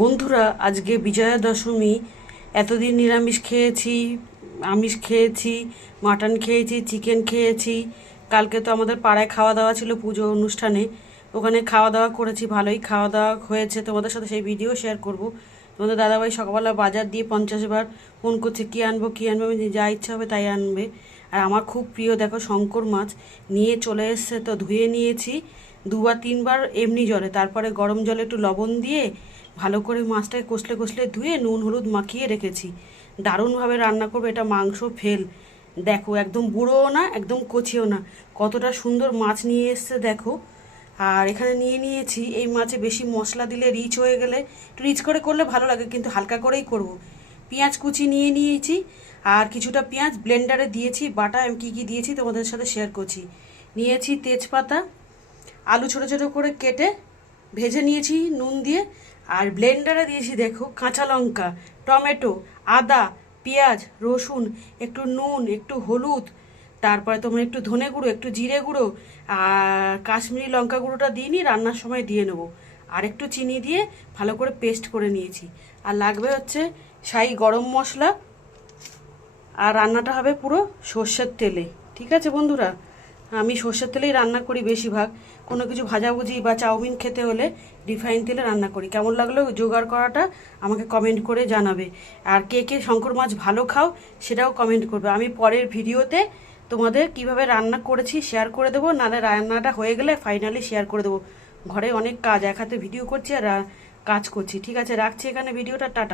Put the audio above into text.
বন্ধুরা, আজকে বিজয়া দশমী। এতদিন নিরামিষ খেয়েছি, আমিষ খেয়েছি, মাটন খেয়েছি, চিকেন খেয়েছি। কালকে তো আমাদের পাড়ায় খাওয়া দাওয়া ছিল পুজো অনুষ্ঠানে, ওখানে খাওয়া দাওয়া করেছি, ভালোই খাওয়া দাওয়া হয়েছে। তোমাদের সাথে সেই ভিডিও শেয়ার করব। তোমাদের দাদাভাই সকালবেলা বাজার দিয়ে 50 বার ফোন করছে, কী আনবো কী আনবো, আমি যা ইচ্ছা হবে তাই আনবে। আর আমার খুব প্রিয়, দেখো, শঙ্কর মাছ নিয়ে চলে এসছে, তো ধুয়ে নিয়েছি 2 বা 3 বার এমনি জলে, তারপরে গরম জলে একটু লবণ দিয়ে ভালো করে মাছটাকে কষলে কষলে ধুয়ে নুন হলুদ মাখিয়ে রেখেছি। দারুণভাবে রান্না করবো, এটা মাংস ফেল। দেখো, একদম বুড়োও না একদম কচিও না, কতটা সুন্দর মাছ নিয়ে এসছে দেখো। আর এখানে নিয়ে নিয়েছি, এই মাছে বেশি মশলা দিলে রিচ হয়ে গেলে, একটু রিচ করে করলে ভালো লাগে, কিন্তু হালকা করেই করব। পেঁয়াজ কুচি নিয়ে নিয়েছি, আর কিছুটা পেঁয়াজ ব্লেন্ডারে দিয়েছি বাটা। আমি কী কী দিয়েছি তোমাদের সাথে শেয়ার করছি। নিয়েছি তেজপাতা, আলু ছোটো ছোটো করে কেটে ভেজে নিয়েছি নুন দিয়ে, আর ব্লেন্ডারে দিয়েছি দেখো কাঁচা লঙ্কা, টমেটো, আদা, পেঁয়াজ, রসুন, একটু নুন, একটু হলুদ, তারপরে তোমার একটু ধনে গুঁড়ো, একটু জিরে গুঁড়ো, আর কাশ্মীরি লঙ্কা গুঁড়োটা দিইনি, রান্নার সময় দিয়ে নেবো। আর একটু চিনি দিয়ে ভালো করে পেস্ট করে নিয়েছি। আর লাগবে হচ্ছে শাহি গরম মশলা। আর রান্নাটা হবে পুরো সর্ষের তেলে। ঠিক আছে বন্ধুরা, আমি সর্ষের তেলেই রান্না করি বেশিরভাগ। কোনো কিছু ভাজাভুজি বা চাউমিন খেতে হলে রিফাইন তেলে রান্না করি। কেমন লাগলো জোগাড় করাটা আমাকে কমেন্ট করে জানাবে। আর কে কে শঙ্কর মাছ ভালো খাও সেটাও কমেন্ট করবে। আমি পরের ভিডিওতে তোমাদের কিভাবে রান্না করেছি শেয়ার করে দেবো, নাহলে রান্নাটা হয়ে গেলে ফাইনালি শেয়ার করে দেবো। ঘরে অনেক কাজ, এক হাতে ভিডিও করছি আর কাজ করছি। ঠিক আছে, রাখছি এখানে ভিডিওটা, টাটা।